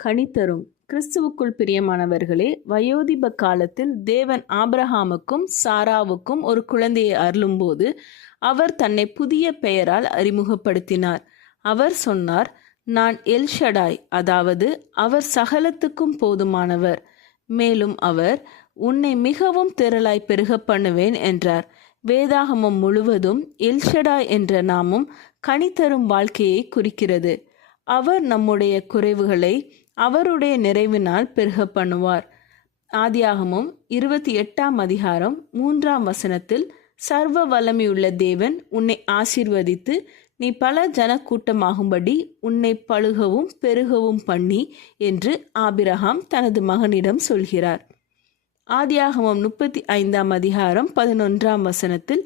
கனிதரும். கிறிஸ்துவுக்குள் பிரியமானவர்களே, வயோதிப காலத்தில் தேவன் ஆபிரகாமுக்கும் சாராவுக்கும் ஒரு குழந்தையை அருளும்போது அவர் தன்னை புதிய பெயரால் அறிமுகப்படுத்தினார். அவர் சொன்னார், நான் எல்ஷடாய், அதாவது அவர் சகலத்துக்கும் போதுமானவர். மேலும் அவர், உன்னை மிகவும் திரளாய் பெருக பண்ணுவேன் என்றார். வேதாகமம் முழுவதும் எல்ஷடாய் என்ற நாமம் கனிதரும் வாழ்க்கையை குறிக்கிறது. அவர் நம்முடைய குறைவுகளை அவருடைய நிறைவினால் பெருக பண்ணுவார். ஆதியாகமம் 28 3 சர்வ வல்லமையுள்ள தேவன் உன்னை ஆசீர்வதித்து நீ பல ஜனக்கூட்டமாகும்படி உன்னை பழுகவும் பெருகவும் பண்ணி என்று ஆபிரகாம் தனது மகனிடம் சொல்கிறார். ஆதியாகமம் 35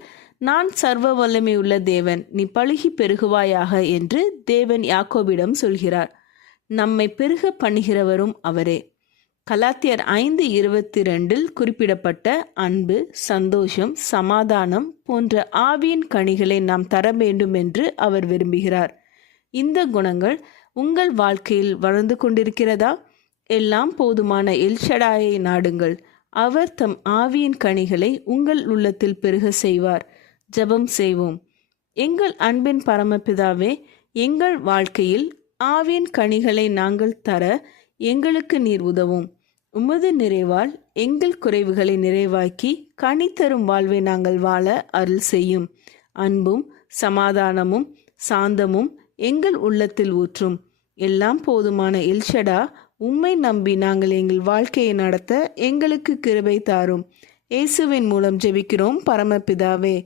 நான் சர்வ வல்லமையுள்ள தேவன், நீ பழுகி பெருகுவாயாக என்று தேவன் யாக்கோபிடம் சொல்கிறார். நம்மை பெருக பண்ணுகிறவரும் அவரே. கலாத்தியர் 5:22 குறிப்பிடப்பட்ட அன்பு, சந்தோஷம், சமாதானம் போன்ற ஆவியின் கனிகளை நாம் தர வேண்டும் என்று அவர் விரும்புகிறார். இந்த குணங்கள் உங்கள் வாழ்க்கையில் வளர்ந்து கொண்டிருக்கிறதா? எல்லாம் போதுமான எல்ஷடாயை நாடுங்கள். அவர் தம் ஆவியின் கனிகளை உங்கள் உள்ளத்தில் பெருக செய்வார். ஜெபம் செய்வோம். எங்கள் அன்பின் பரமபிதாவே, எங்கள் வாழ்க்கையில் ஆவியின் கனிகளை நாங்கள் தர எங்களுக்கு நீர் உதவும். உமது நிறைவால் எங்கள் குறைவுகளை நிறைவாக்கி கனி தரும் வாழ்வை நாங்கள் வாழ அருள் செய்யும். அன்பும் சமாதானமும் சாந்தமும் எங்கள் உள்ளத்தில் ஊற்றும். எல்லாம் போதுமான எல்ஷடா, உம்மை நம்பி நாங்கள் எங்கள் வாழ்க்கையை நடத்த எங்களுக்கு கிருபை தாரும். இயேசுவின் மூலம் ஜெபிக்கிறோம் பரமபிதாவே,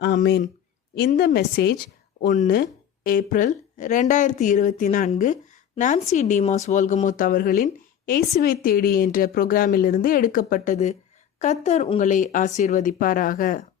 ஆமேன். இந்த மெசேஜ் 1 ஏப்ரல் 2024 நான்சி டிமாஸ் வோல்கமோத் அவர்களின் இயேசுவை தேடி என்ற புரோகிராமிலிருந்து எடுக்கப்பட்டது. கர்த்தர் உங்களை ஆசீர்வதிப்பாராக.